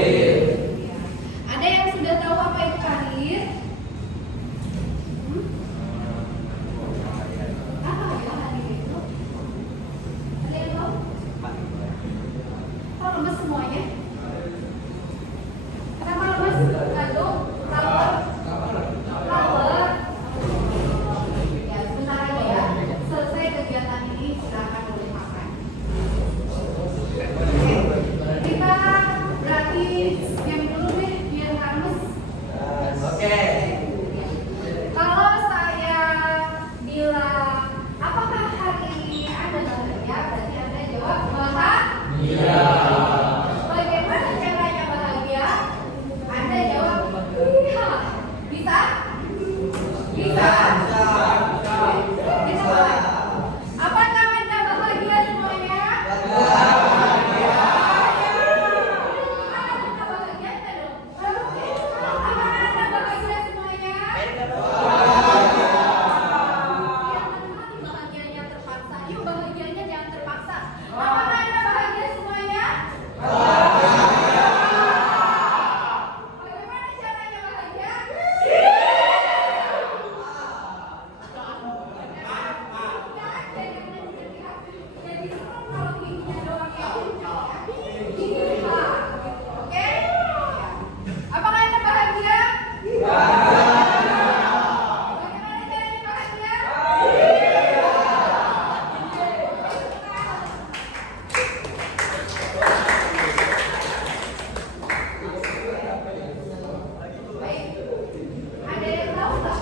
Ya. Ada yang sudah tahu apa itu karir? Apa ya karir itu? Ada yang tahu? Kok lemes semuanya? Kenapa lemes? Aduh, lapar. Lapar. Ya, sebentar lagi ya. Selesai kegiatan ini, silakan boleh makan. Oke. Kita berarti yang dulu deh, biar hangus. Oke. Kalau saya bilang, apakah hari ini Anda bahagia? Berarti Anda jawab bahagia. Bagaimana caranya bahagia? Anda jawab iya. Bisa? Bisa. Bisa mulai. Apakah Anda bahagia semuanya? Bahagia. Anda bahagia enggak dong? Apakah Anda bahagia semuanya? Bahagianya terpaksa. Yuk bahagianya jangan terpaksa. Apakah Anda bahagia semuanya? Bagaimana caranya bahagia? Jadi kalau giginya doang ya. Gigi oke? Apakah Anda bahagia? Bagaimana caranya bahagia? Baik. Ada yang tahu nggak?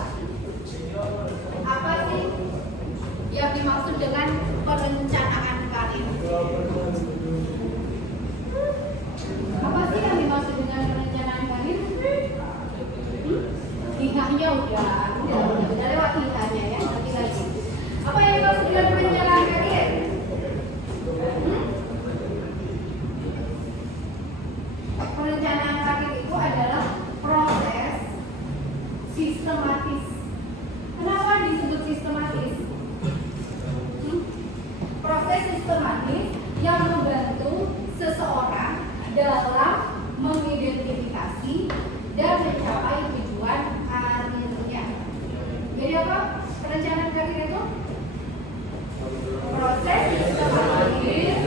Apa sih yang dimaksud dengan perencanaan karir? Apa sih yang dimaksud dengan perencanaan karir? Hikahnya udah lewat hikahnya ya, nanti lagi. Apa yang dimaksud dengan perencanaan karir? Perencanaan karir itu adalah proses sistematis. Kenapa disebut sistematis? Proses sistematis yang membantu seseorang dalam mengidentifikasi dan mencapai tujuan karirnya. Jadi apa perencanaan karir itu? Proses sistematis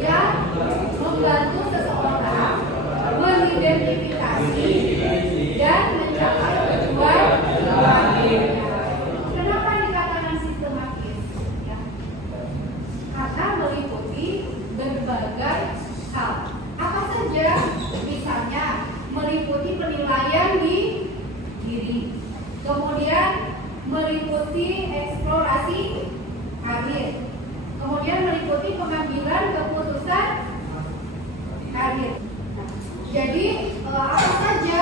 yang membantu seseorang mengidentifikasi dan mencapai tujuan karirnya. Kenapa dikatakan sistematis? Ya. Karena meliputi berbagai hal. Apa saja? Misalnya meliputi penilaian di diri, kemudian meliputi eksplorasi karir, kemudian meliputi pengambilan keputusan karir. Jadi apa saja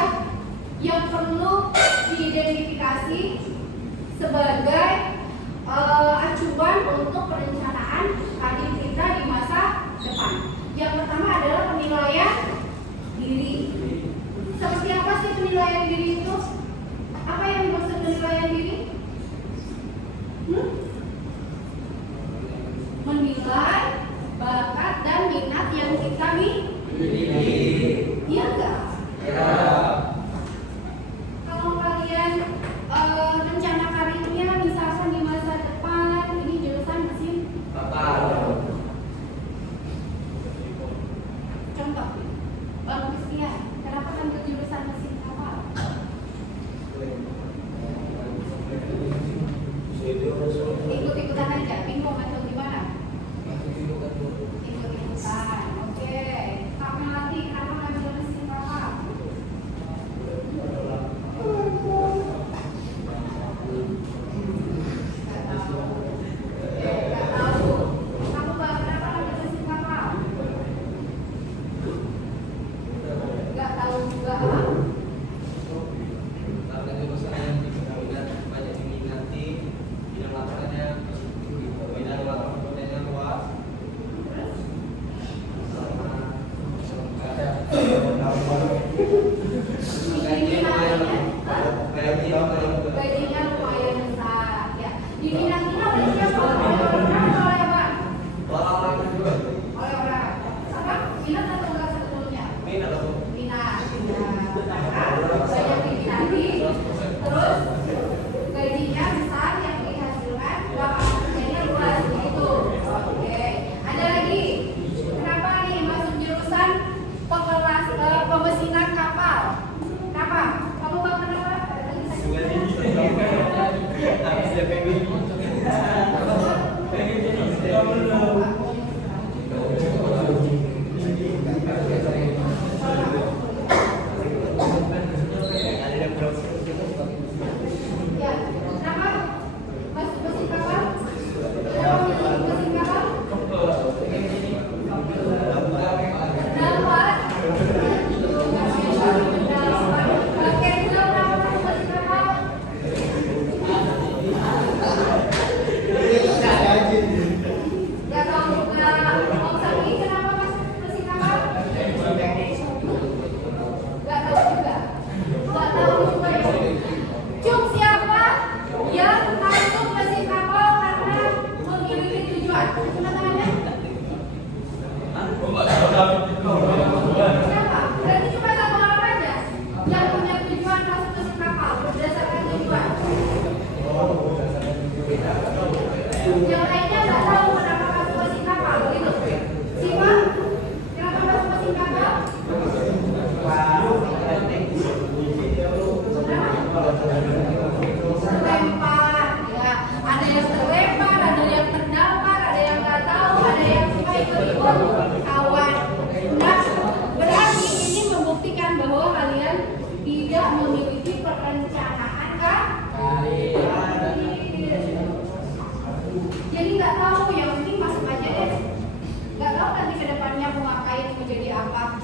yang perlu diidentifikasi sebagai acuan untuk perencanaan karir kita di masa depan. Yang pertama adalah penilaian diri. Seperti apa sih penilaian diri itu? Apa yang dimaksud penilaian diri? Menilai bakat dan minat yang kita miliki. Iya enggak? Kalau kalian rencana karirnya misalkan di masa depan ini jurusan mesin contoh Bang Christian, kenapa ambil jurusan mesin kapal? Ikut-ikutan aja, bingung atau gimana? Ikut-ikutan, oke. Sampai nanti kenapa ngambil mesin kapal? Nggak tahu. Kamu Bang, kenapa ngambil mesin kapal? Nggak tahu juga.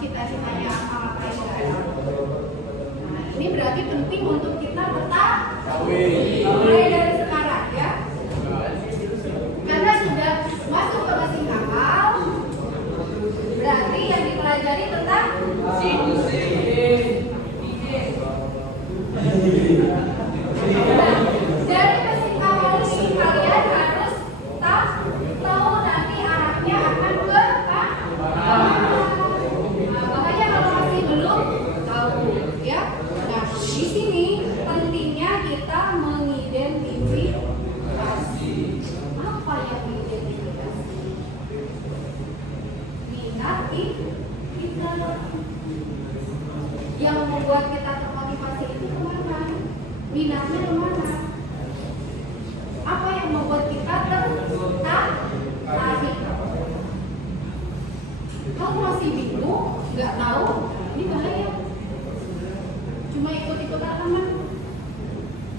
cita-citanya apa ngapain nggak ada. Nah, ini berarti penting untuk kita tetap mulai dari sekarang ya. Karena sudah masuk ke mesin kapal, berarti yang dipelajari tentang dari mesin kapal ini kalian harus tahu nanti arahnya akan ke mana. Nah, makanya kalau masih belum tahu ya. Nah, di sini pentingnya kita mengidentifikasi apa yang diidentifikasi. Minat kita yang membuat kita termotivasi itu kemana? Minatnya kemana? Apa yang membuat kita tertarik? Kalau masih bingung, nggak tahu, ini bahaya. Cuma ikut-ikutan teman.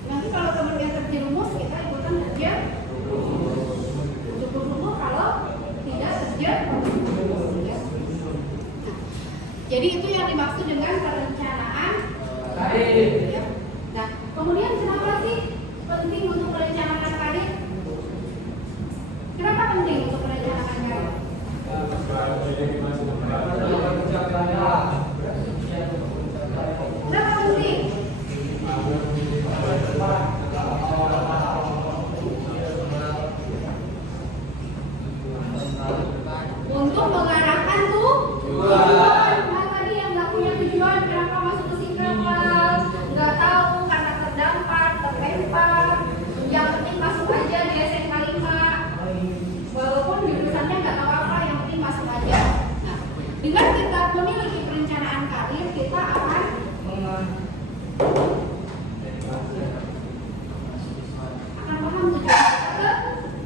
Nanti kalau temennya terjerumus, kita ikutan aja. Cukup kalau tidak terjerumus. Ya. Jadi itu yang dimaksud dengan perencanaan. Ya. Nah, kemudian kenapa sih penting untuk merencanakan karir? Kenapa penting untuk merencanakan karir? Kenapa penting? Untuk mengarahkan tujuan. Nah, tadi yang nggak punya tujuan, kenapa masuk ke Singkawal? Nggak tahu karena terdampar, terlempar. Yang penting masuk aja di SMK 5. Walaupun jurusannya nggak tahu apa, yang penting masuk aja. Nah, dengan kita memiliki perencanaan karir, kita akan paham tujuan kita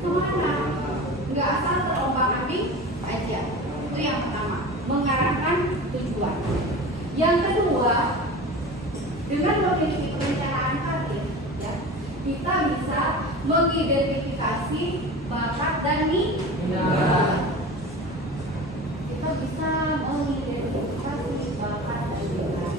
kemana. Nggak asal terombang-ambing aja. Itu yang pertama, mengarahkan tujuan. Yang kedua, dengan memiliki perencanaan karir, ya, kita bisa mengidentifikasi bakat dan minat. Kita bisa mengidentifikasi bakat dan minat.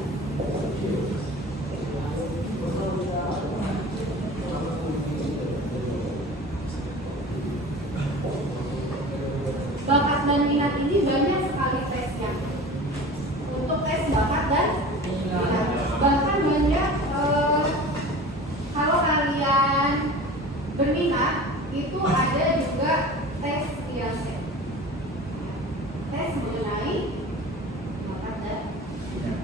Bakat dan minat ini banyak sekali tesnya. Untuk tes bakat dan minat, bahkan banyak kalau kalian berminat itu ada juga tes IELTS. Tes mengenai bakat dan minat.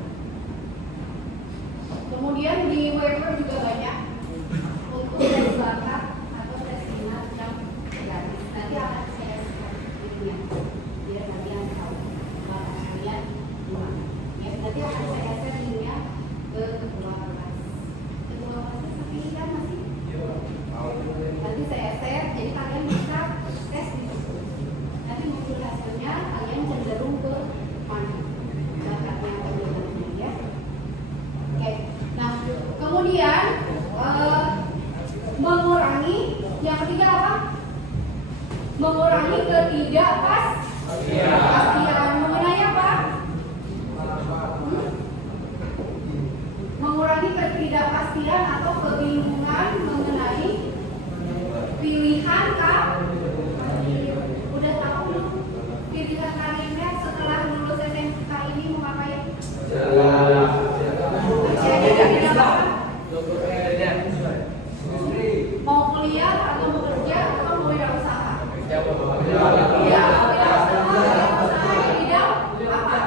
Kemudian di Weber juga banyak untuk tes bakat atau tes minat yang gratis. Nanti akan saya linknya biar kalian tahu bakat kalian gimana. Ya, nanti akan saya share linknya ke ketua kelas. Ketua kelasnya sampai ini kan masih. Nanti saya share, jadi kalian bisa tes di situ. Nanti muncul hasilnya, kalian cenderung ke mana bakatnya atau minatnya ya. Oke. Nah, kemudian mengurangi yang ketiga apa? Mengurangi ketidakpastian mengenai apa? Mengurangi ketidakpastian atau kebingungan mengenai pilihan udah tahu belum pilihan karirnya setelah lulus SMK ini mau ngapain? Mau kuliah atau mau kerja atau mau wirausaha? Ya, apa?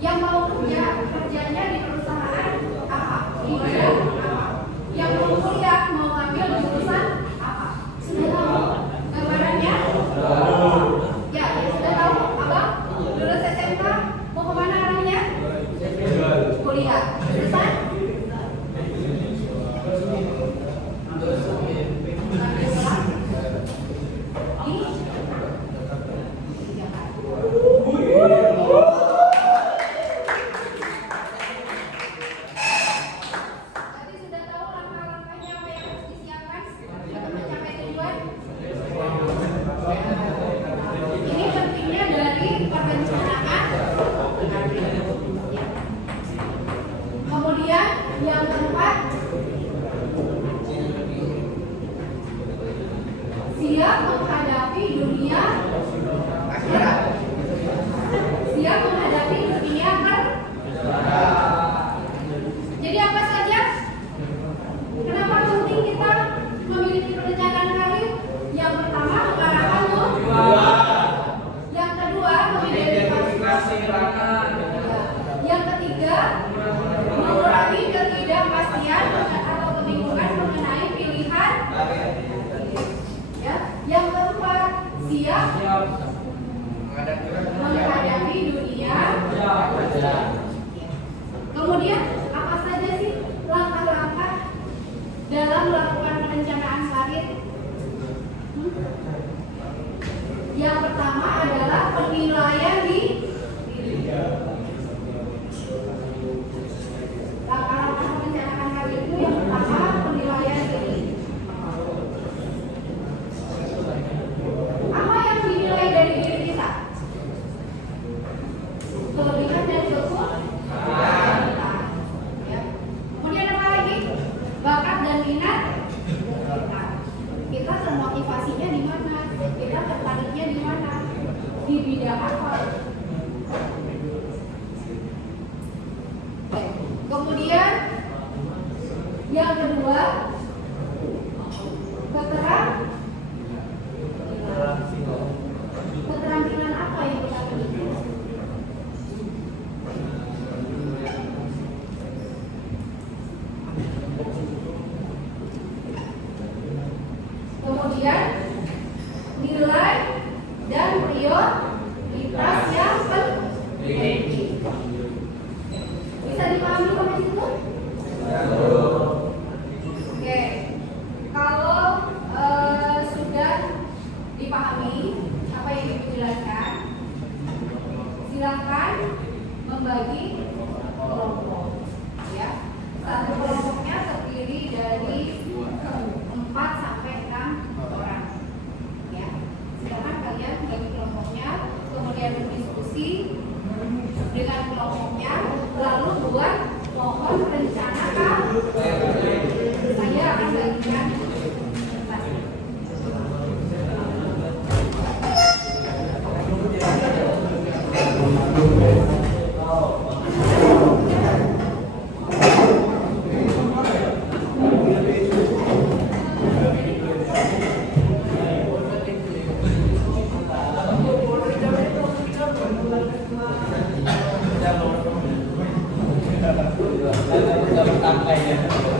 Yang mau kerjanya di perusahaan apa? Di bidang apa? Kemudian apa saja sih langkah-langkah dalam melakukan perencanaan karir? Yang pertama adalah penilaian diri. Langkah-langkah perencanaan karir itu yang pertama penilaian diri. Apa yang dinilai dari diri kita? Kelebihan dan kekurangan kita. Ya. Kemudian apa lagi? Bakat dan minat kita. Kita termotivasinya di mana? Kita tertariknya di mana? Di bidang apa? Oke. Kemudian yang kedua, keterampilan apa yang kita miliki? Kemudian nilai dan prioritas yang penting. Bisa dipahami sampai situ? Oke. Kalau sudah dipahami apa yang Ibu jelaskan, silakan membagi kelompok. Ya. Satu kelompoknya terdiri dari 4 sampai 6 orang. Ya. Silakan kalian bagi kelompoknya, kemudian berdiskusi dengan kelompoknya, lalu buat mohon rencana karir. Saya akan bagikan Dapat angkanya.